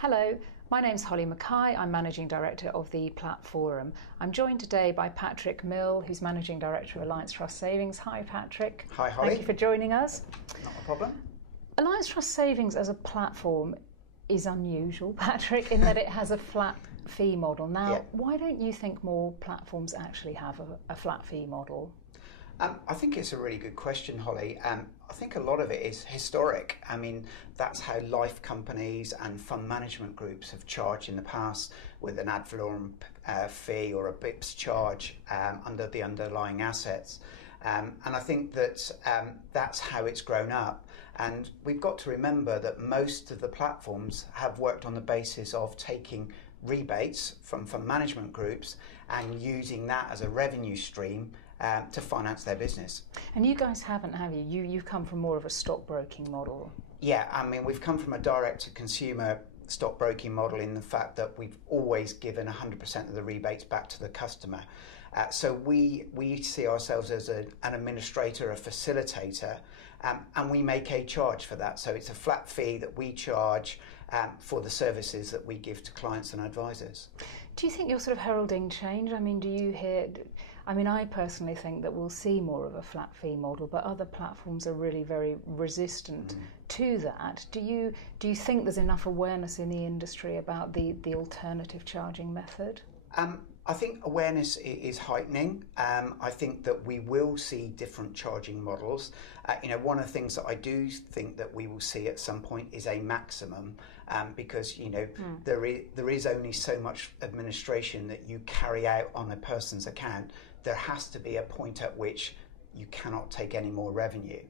Hello, my name's Holly Mackay. I'm Managing Director of the Platforum. I'm joined today by Patrick Mill, who's Managing Director of Alliance Trust Savings. Hi, Patrick. Hi, Holly. Thank you for joining us. Not a problem. Alliance Trust Savings as a platform is unusual, Patrick, in that it has a flat fee model. Now, Why don't you think more platforms actually have a flat fee model? I think it's a really good question, Holly. I think a lot of it is historic. I mean, that's how life companies and fund management groups have charged in the past, with an ad valorem fee or a BIPS charge under the underlying assets. And I think that that's how it's grown up. And we've got to remember that most of the platforms have worked on the basis of taking rebates from fund management groups and using that as a revenue stream to finance their business. And you guys haven't, have you? You've come from more of a stockbroking model. Yeah, I mean, we've come from a direct-to-consumer stockbroking model in the fact that we've always given 100% of the rebates back to the customer. So we see ourselves as an administrator, a facilitator, and we make a charge for that. So it's a flat fee that we charge for the services that we give to clients and advisors. Do you think you're sort of heralding change? I mean, do you hear... I mean, I personally think that we'll see more of a flat fee model, but other platforms are really very resistant to that. Do you think there's enough awareness in the industry about the alternative charging method? I think awareness is heightening. I think that we will see different charging models. One of the things that I do think that we will see at some point is a maximum, because there is only so much administration that you carry out on a person's account. There has to be a point at which you cannot take any more revenue.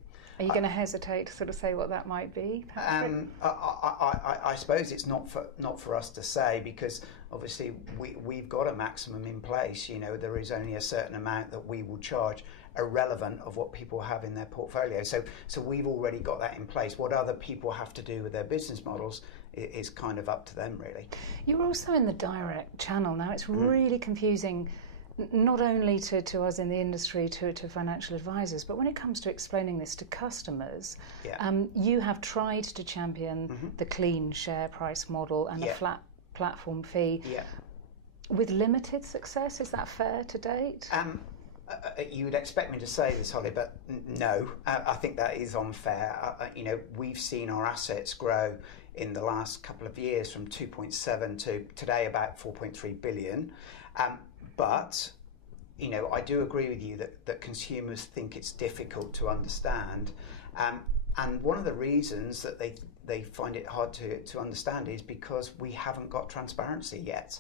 Are you going to hesitate to sort of say what that might be, Patrick? I suppose it's not for us to say, because obviously we've got a maximum in place. There is only a certain amount that we will charge, irrelevant of what people have in their portfolio. So we've already got that in place. What other people have to do with their business models is kind of up to them, really. You're also in the direct channel now. It's really confusing, not only to us in the industry, to financial advisors, but when it comes to explaining this to customers, you have tried to champion the clean share price model and a flat platform fee with limited success. Is that fair to date? You would expect me to say this, Holly, but no, I think that is unfair. We've seen our assets grow in the last couple of years from 2.7 to today about 4.3 billion. But I do agree with you that consumers think it's difficult to understand. And one of the reasons that they find it hard to understand is because we haven't got transparency yet.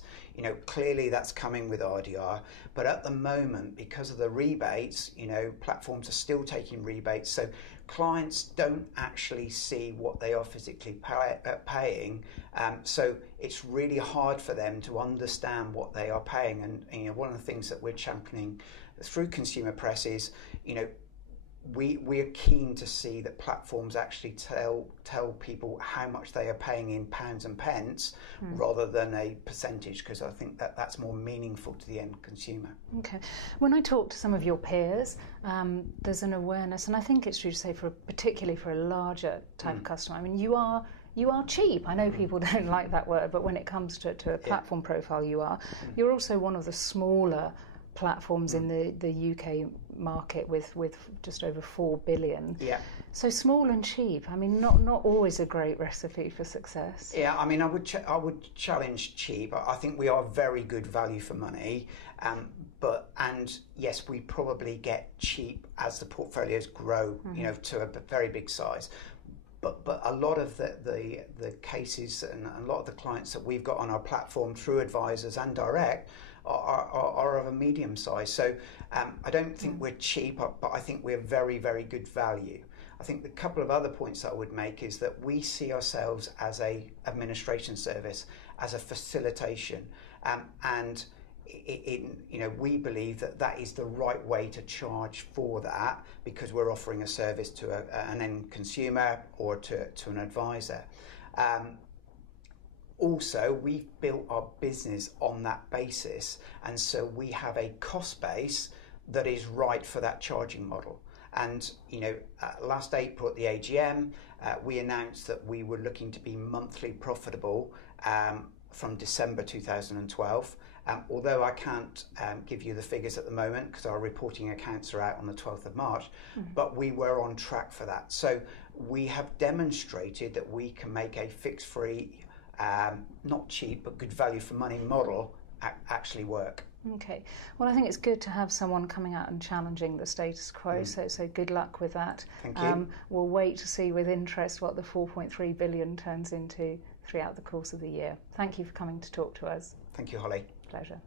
Clearly that's coming with RDR, but at the moment, because of the rebates, platforms are still taking rebates, so clients don't actually see what they are physically paying. So it's really hard for them to understand what they are paying. And one of the things that we're championing through consumer press is, we're keen to see that platforms actually tell people how much they are paying in pounds and pence rather than a percentage, because I think that's more meaningful to the end consumer. Okay. When I talk to some of your peers, there's an awareness, and I think it's true to say, particularly for a larger type of customer. I mean, you are cheap. I know people don't like that word, but when it comes to a platform profile, you are. You're also one of the smaller platforms in the UK market with just over 4 billion. Yeah. So small and cheap. I mean, not always a great recipe for success. Yeah, I mean, I would challenge cheap. I think we are very good value for money, and yes, we probably get cheap as the portfolios grow, to a very big size. But a lot of the cases and a lot of the clients that we've got on our platform through advisors and direct are of a medium size. So I don't think we're cheap, but I think we're very, very good value. I think the couple of other points that I would make is that we see ourselves as a administration service, as a facilitation, and we believe that is the right way to charge for that, because we're offering a service to an end consumer or to an advisor. Also, we've built our business on that basis, and so we have a cost base that is right for that charging model. And last April at the AGM, we announced that we were looking to be monthly profitable from December 2012. Although I can't give you the figures at the moment because our reporting accounts are out on the 12th of March, but we were on track for that. So we have demonstrated that we can make a fixed-free, not cheap, but good value for money model actually work. Okay. Well, I think it's good to have someone coming out and challenging the status quo, so good luck with that. Thank you. We'll wait to see with interest what the 4.3 billion turns into throughout the course of the year. Thank you for coming to talk to us. Thank you, Holly. Pleasure.